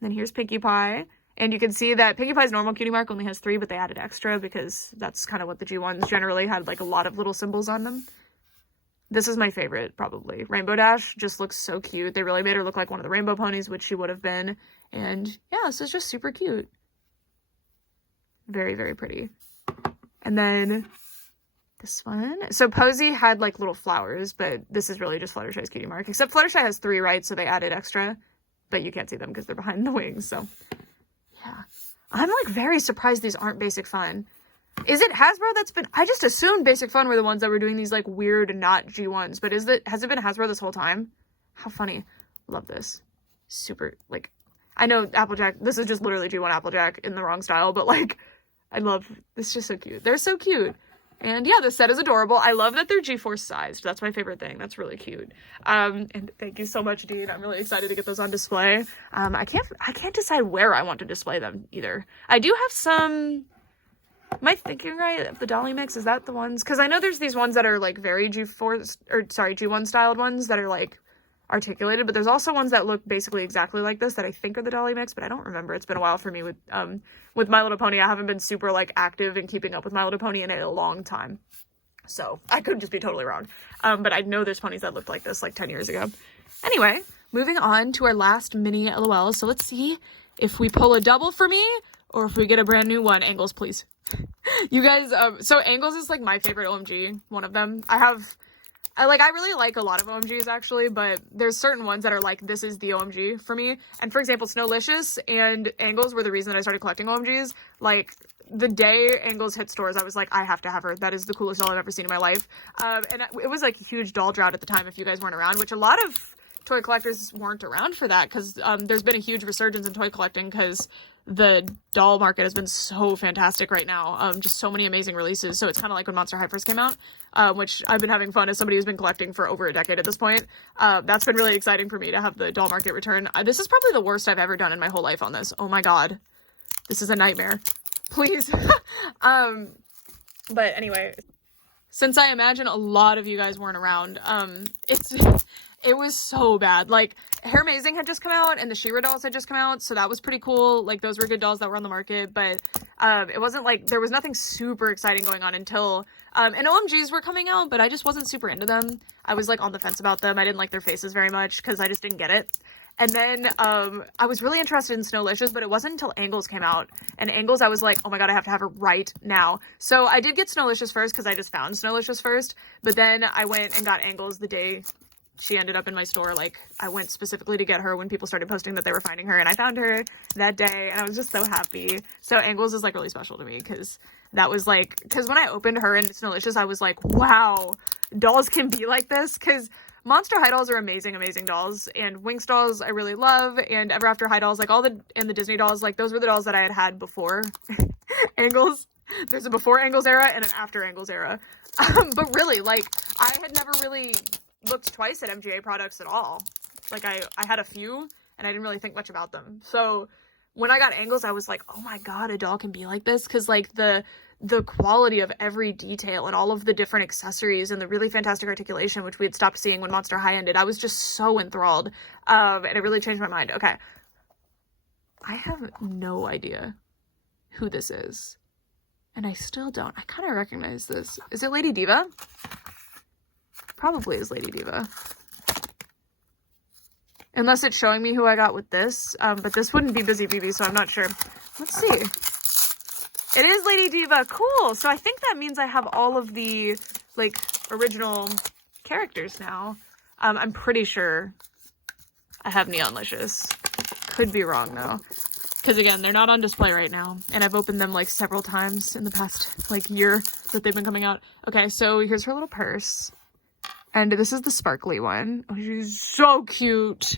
then here's Pinkie Pie. And you can see that Pinkie Pie's normal cutie mark only has 3, but they added extra because that's kind of what the G1s generally had, like a lot of little symbols on them. This is my favorite, probably. Rainbow Dash just looks so cute. They really made her look like one of the rainbow ponies, which she would have been. And yeah, this is just super cute. Very, very pretty. And then this one. So Posey had like little flowers, but this is really just Fluttershy's cutie mark. Except Fluttershy has 3, right? So they added extra. But you can't see them because they're behind the wings, so yeah. I'm like very surprised these aren't Basic Fun. Is it Hasbro that's been... I just assumed Basic Fun were the ones that were doing these like weird not G1s, but has it been Hasbro this whole time? How funny. Love this. Super, like, I know Applejack, this is just literally G1 Applejack in the wrong style, but like, I love, it's just so cute. They're so cute. And yeah, the set is adorable. I love that they're G-Force sized. That's my favorite thing. That's really cute. And thank you so much, Dean. I'm really excited to get those on display. I can't decide where I want to display them either. I do have some, am I thinking right of the Dolly mix? Is that the ones? Because I know there's these ones that are like very G1 styled ones that are like articulated, but there's also ones that look basically exactly like this that I think are the Dolly mix, but I don't remember. It's been a while for me with My Little Pony. I haven't been super like active in keeping up with My Little Pony in a long time, so I could just be totally wrong. But I know there's ponies that looked like this like 10 years ago. Anyway, moving on to our last mini LOL. So let's see if we pull a double for me or if we get a brand new one. Angles, please. You guys, so Angles is like my favorite OMG, one of them. I really like a lot of OMGs actually, but there's certain ones that are like, this is the OMG for me. And for example, Snowlicious and Angles were the reason that I started collecting OMGs. Like, the day Angles hit stores, I was like, I have to have her. That is the coolest doll I've ever seen in my life. And it was like a huge doll drought at the time if you guys weren't around, which a lot of toy collectors weren't around for that because there's been a huge resurgence in toy collecting because the doll market has been so fantastic right now. Just so many amazing releases. So it's kind of like when Monster High first came out, which I've been having fun as somebody who's been collecting for over a decade at this point. That's been really exciting for me to have the doll market return. This is probably the worst I've ever done in my whole life on this. Oh my god. This is a nightmare. Please. But anyway, since I imagine a lot of you guys weren't around, it was so bad. Like, Hair Amazing had just come out and the She-Ra dolls had just come out, so that was pretty cool. Like, those were good dolls that were on the market, but it wasn't like, there was nothing super exciting going on until, and OMGs were coming out, but I just wasn't super into them. I was like on the fence about them. I didn't like their faces very much because I just didn't get it. And then I was really interested in Snowlicious, but it wasn't until Angles came out. And Angles, I was like, oh my god, I have to have her right now. So I did get Snowlicious first because I just found Snowlicious first. But then I went and got Angles the day she ended up in my store. Like, I went specifically to get her when people started posting that they were finding her. And I found her that day and I was just so happy. So Angles is like really special to me because that was like, because when I opened her and Snowlicious, I was like, wow, dolls can be like this. Because Monster High dolls are amazing, amazing dolls, and Winx dolls I really love, and Ever After High dolls, like and the Disney dolls, like those were the dolls that I had before Angles. There's a before Angles era and an after Angles era. But really, like, I had never really looked twice at MGA products at all. Like, I had a few, and I didn't really think much about them. So when I got Angles, I was like, oh my god, a doll can be like this, because like the quality of every detail and all of the different accessories and the really fantastic articulation, which we had stopped seeing when Monster High ended, I was just so enthralled. And it really changed my mind. Okay. I have no idea who this is. And I still don't. I kind of recognize this. Is it Lady Diva? Probably is Lady Diva. Unless it's showing me who I got with this. But this wouldn't be Busy BB, so I'm not sure. Let's see. It is Lady Diva. Cool. So I think that means I have all of the, like, original characters now. I'm pretty sure I have Neonlicious. Could be wrong, though. Because again, they're not on display right now. And I've opened them like several times in the past like year that they've been coming out. Okay, so here's her little purse. And this is the sparkly one. Oh, she's so cute.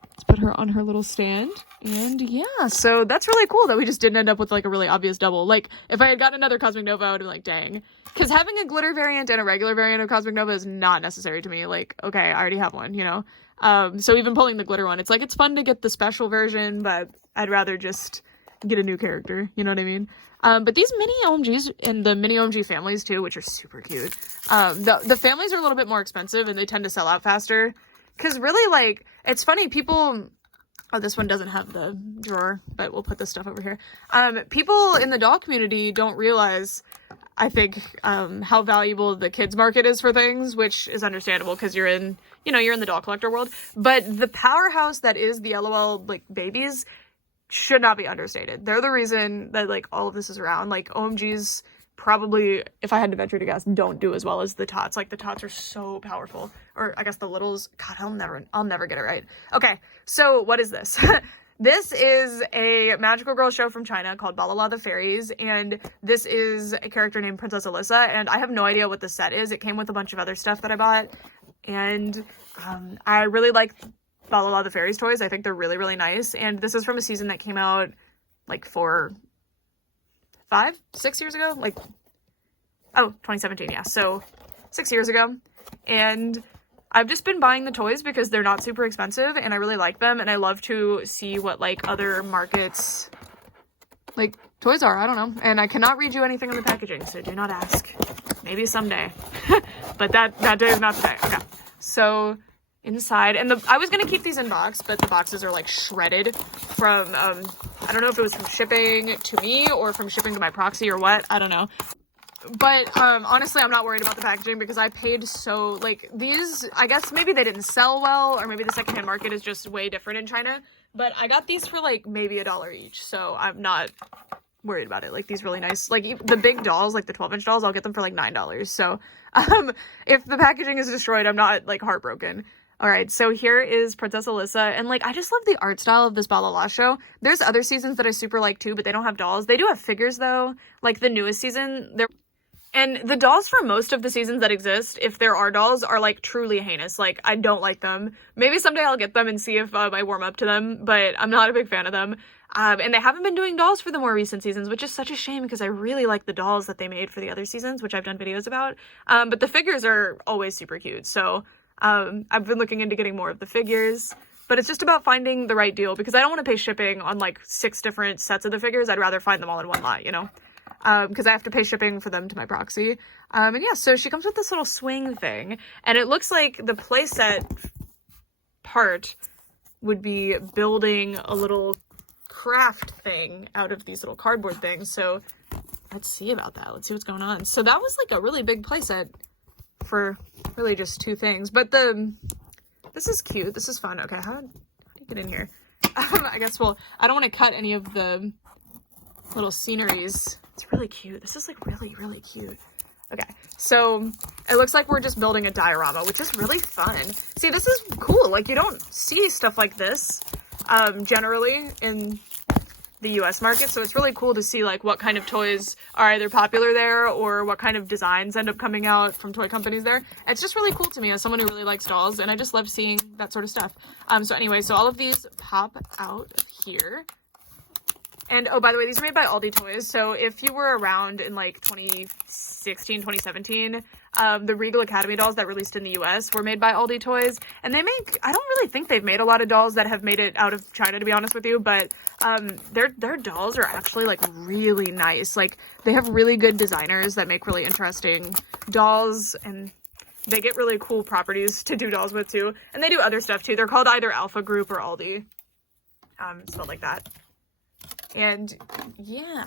Let's put her on her little stand. And yeah, so that's really cool that we just didn't end up with like a really obvious double. Like if I had gotten another Cosmic Nova, I would have been like, dang. Because having a glitter variant and a regular variant of Cosmic Nova is not necessary to me. Like, okay, I already have one, you know? So even pulling the glitter one, it's like, it's fun to get the special version, but I'd rather just get a new character, you know what I mean? But these mini OMGs and the mini OMG families too, which are super cute. The families are a little bit more expensive and they tend to sell out faster. Cause really like, it's funny, people, oh, this one doesn't have the drawer, but we'll put this stuff over here. People in the doll community don't realize, I think, how valuable the kids market is for things, which is understandable because you're in, you know, you're in the doll collector world. But the powerhouse that is the LOL, like, babies should not be understated. They're the reason that, like, all of this is around. Like, OMGs probably, if I had to venture to guess, don't do as well as the tots. Like, the tots are so powerful. Or, I guess the littles. God, I'll never get it right. Okay, so what is this? This is a magical girl show from China called Balala the Fairies, and this is a character named Princess Alyssa, and I have no idea what the set is. It came with a bunch of other stuff that I bought, and I really like Balala the Fairies toys. I think they're really, really nice, and this is from a season that came out, like, 6 years ago? Like, oh, 2017, yeah, so 6 years ago, and I've just been buying the toys because they're not super expensive and I really like them, and I love to see what like other markets like toys are. I don't know, and I cannot read you anything on the packaging, so do not ask. Maybe someday. But that day is not today. Okay, so inside, and I was gonna keep these in box, but the boxes are like shredded from I don't know if it was from shipping to me or from shipping to my proxy or what, I don't know. But, honestly, I'm not worried about the packaging because I paid so, like, these, I guess maybe they didn't sell well, or maybe the secondhand market is just way different in China, but I got these for, like, maybe $1 each, so I'm not worried about it. Like, these really nice, like, the big dolls, like the 12-inch dolls, I'll get them for, like, $9, so, if the packaging is destroyed, I'm not, like, heartbroken. Alright, so here is Princess Alyssa, and, like, I just love the art style of this Balala show. There's other seasons that I super like, too, but they don't have dolls. They do have figures, though. Like, the newest season, and the dolls for most of the seasons that exist, if there are dolls, are, like, truly heinous. Like, I don't like them. Maybe someday I'll get them and see if I warm up to them, but I'm not a big fan of them. And they haven't been doing dolls for the more recent seasons, which is such a shame because I really like the dolls that they made for the other seasons, which I've done videos about. But the figures are always super cute, so I've been looking into getting more of the figures. But it's just about finding the right deal because I don't want to pay shipping on, like, 6 different sets of the figures. I'd rather find them all in one lot, you know? Because I have to pay shipping for them to my proxy. And yeah, so she comes with this little swing thing, and it looks like the playset part would be building a little craft thing out of these little cardboard things, so let's see about that. Let's see what's going on. So that was like a really big playset for really just 2 things, but this is cute. This is fun. Okay, how do you get in here? I guess, well, I don't want to cut any of the little sceneries. It's really cute. This is like really, really cute. Okay, so it looks like we're just building a diorama, which is really fun. See, this is cool. Like, you don't see stuff like this generally in the US market, so it's really cool to see like what kind of toys are either popular there or what kind of designs end up coming out from toy companies there. It's just really cool to me as someone who really likes dolls, and I just love seeing that sort of stuff. So anyway, so all of these pop out here. And, oh, by the way, these are made by Aldi Toys, so if you were around in, like, 2016, 2017, the Regal Academy dolls that released in the US were made by Aldi Toys, and they make, I don't really think they've made a lot of dolls that have made it out of China, to be honest with you, but their dolls are actually, like, really nice. Like, they have really good designers that make really interesting dolls, and they get really cool properties to do dolls with, too, and they do other stuff, too. They're called either Alpha Group or Aldi, spelled like that. And yeah,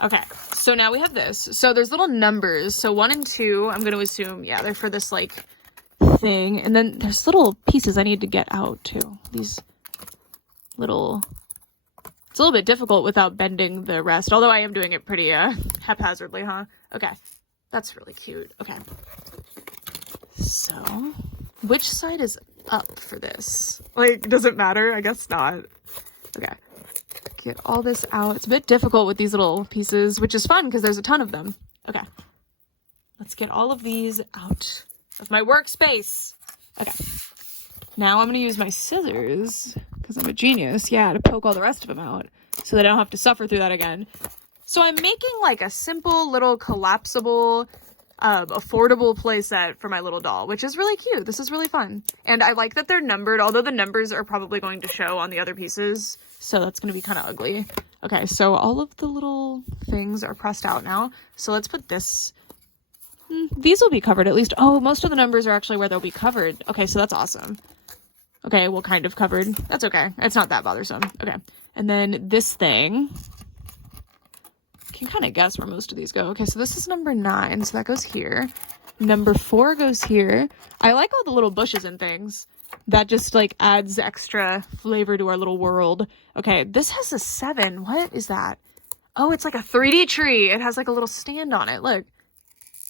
okay, so now we have this. So there's little numbers, so 1 and 2, I'm going to assume, yeah, they're for this like thing, and then there's little pieces I need to get out too. These little, it's a little bit difficult without bending the rest, although I am doing it pretty haphazardly, huh? Okay, that's really cute. Okay, so which side is up for this? Like, does it matter? I guess not. Okay. get all this out. It's a bit difficult with these little pieces, which is fun because there's a ton of them. Okay. Let's get all of these out of my workspace. Okay. Now I'm going to use my scissors, because I'm a genius, yeah, to poke all the rest of them out so that I don't have to suffer through that again. So I'm making like a simple little collapsible, affordable playset for my little doll, which is really cute. This is really fun. And I like that they're numbered, although the numbers are probably going to show on the other pieces. So that's going to be kind of ugly. Okay, so all of the little things are pressed out now. So let's put this... These will be covered at least. Oh, most of the numbers are actually where they'll be covered. Okay, so that's awesome. Okay, well, kind of covered. That's okay. It's not that bothersome. Okay, and then this thing. You can kind of guess where most of these go. Okay, so this is number 9, so that goes here. Number 4 goes here. I like all the little bushes and things. That just, like, adds extra flavor to our little world. Okay, this has a 7. What is that? Oh, it's like a 3D tree. It has, like, a little stand on it. Look.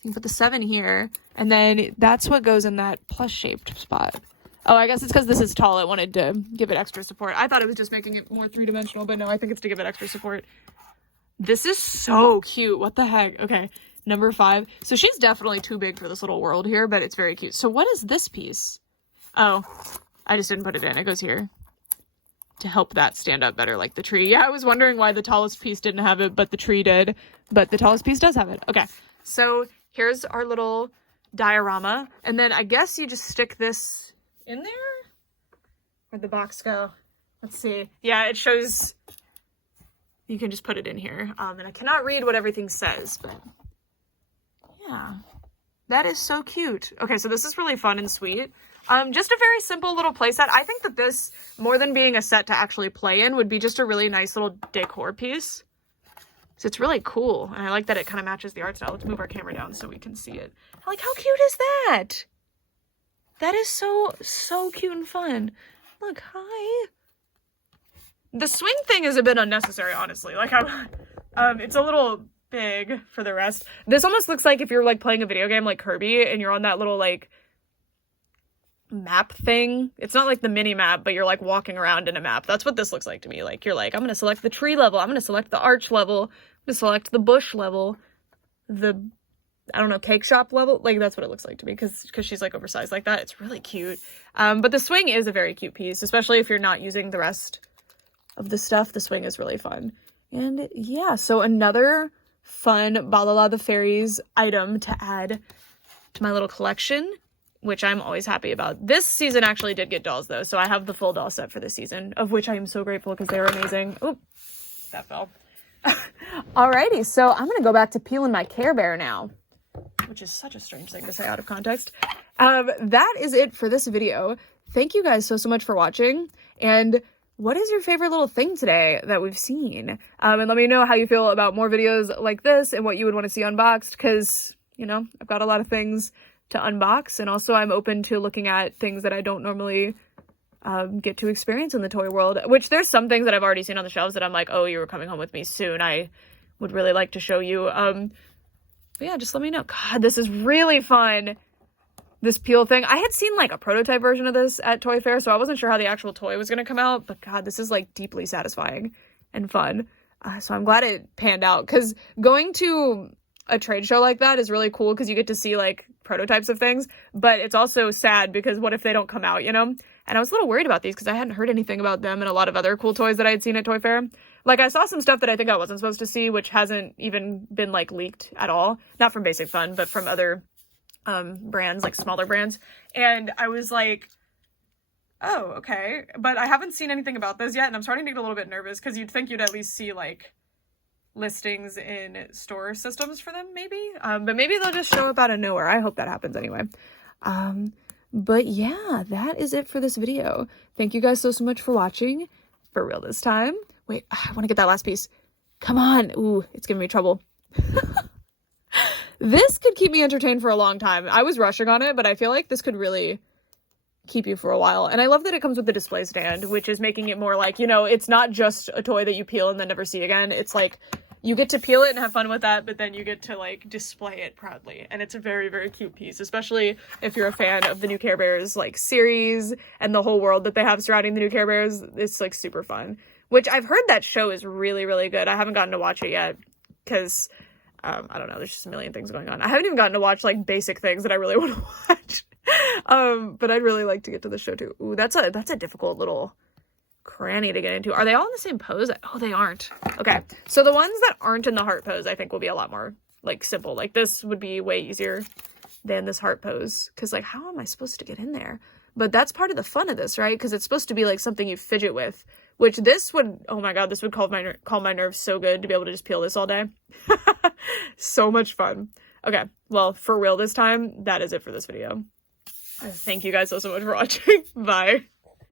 You can put the 7 here, and then that's what goes in that plus-shaped spot. Oh, I guess it's because this is tall. It wanted to give it extra support. I thought it was just making it more three-dimensional, but no, I think it's to give it extra support. This is so cute. What the heck? Okay, number 5. So she's definitely too big for this little world here, but it's very cute. So what is this piece? Oh, I just didn't put it in. It goes here to help that stand up better, like the tree. Yeah, I was wondering why the tallest piece didn't have it, but the tree did. But the tallest piece does have it. Okay, so... here's our little diorama, and then I guess you just stick this in there? Where'd the box go? Let's see. Yeah, it shows, you can just put it in here. And I cannot read what everything says, but yeah, that is so cute. Okay, so this is really fun and sweet. Just a very simple little play set. I think that this, more than being a set to actually play in, would be just a really nice little decor piece. So it's really cool, and I like that it kind of matches the art style. Let's move our camera down so we can see it. Like, how cute is that? That is so cute and fun. Look, hi. The swing thing is a bit unnecessary, honestly. Like, it's a little big for the rest. This almost looks like if you're, like, playing a video game like Kirby, and you're on that little, like, map thing. It's not like the mini map, but you're like walking around in a map. That's what this looks like to me. Like, you're like, I'm gonna select the tree level, I'm gonna select the arch level, I'm gonna select the bush level, the, I don't know, cake shop level. Like, that's what it looks like to me, because she's like oversized like that. It's really cute. But the swing is a very cute piece, especially if you're not using the rest of the stuff. The swing is really fun. And yeah, so another fun Balala the Fairies item to add to my little collection, which I'm always happy about. This season actually did get dolls, though, so I have the full doll set for this season, of which I am so grateful because they are amazing. Oh, that fell. Alrighty, so I'm going to go back to peeling my Care Bear now, which is such a strange thing to say out of context. That is it for this video. Thank you guys so much for watching, and what is your favorite little thing today that we've seen? And let me know how you feel about more videos like this and what you would want to see unboxed, because, you know, I've got a lot of things to unbox, and also I'm open to looking at things that I don't normally get to experience in the toy world, which there's some things that I've already seen on the shelves that I'm like, oh, you were coming home with me soon, I would really like to show you. But yeah, just let me know. God, this is really fun, this peel thing. I had seen like a prototype version of this at Toy Fair, so I wasn't sure how the actual toy was going to come out, but God, this is like deeply satisfying and fun. So I'm glad it panned out, because going to a trade show like that is really cool because you get to see like prototypes of things, but it's also sad because what if they don't come out, you know? And I was a little worried about these because I hadn't heard anything about them and a lot of other cool toys that I had seen at Toy Fair. Like, I saw some stuff that I think I wasn't supposed to see, which hasn't even been like leaked at all. Not from Basic Fun, but from other brands, like smaller brands. And I was like, oh, okay. But I haven't seen anything about those yet, and I'm starting to get a little bit nervous because you'd think you'd at least see like listings in store systems for them, maybe. But maybe they'll just show up out of nowhere. I hope that happens anyway. But yeah, that is it for this video. Thank you guys so much for watching. For real this time. Wait, I want to get that last piece. Come on. Ooh, it's giving me trouble. This could keep me entertained for a long time. I was rushing on it, but I feel like this could really keep you for a while. And I love that it comes with the display stand, which is making it more like, you know, it's not just a toy that you peel and then never see again. It's like, you get to peel it and have fun with that, but then you get to like display it proudly. And it's a very, very cute piece, especially if you're a fan of the new Care Bears like series and the whole world that they have surrounding the new Care Bears. It's like super fun. which I've heard that show is really, really good. I haven't gotten to watch it yet because, I don't know, there's just a million things going on. I haven't even gotten to watch, like, basic things that I really want to watch. But I'd really like to get to the show too. Ooh, that's a difficult little cranny to get into. Are they all in the same pose? Oh, they aren't. Okay, so the ones that aren't in the heart pose, I think will be a lot more, like, simple. Like, this would be way easier than this heart pose. Because, like, how am I supposed to get in there? But that's part of the fun of this, right? Because it's supposed to be, like, something you fidget with. Which this would, oh my god, this would calm my nerves so good to be able to just peel this all day. So much fun. Okay, well, for real this time, that is it for this video. Thank you guys so much for watching. Bye.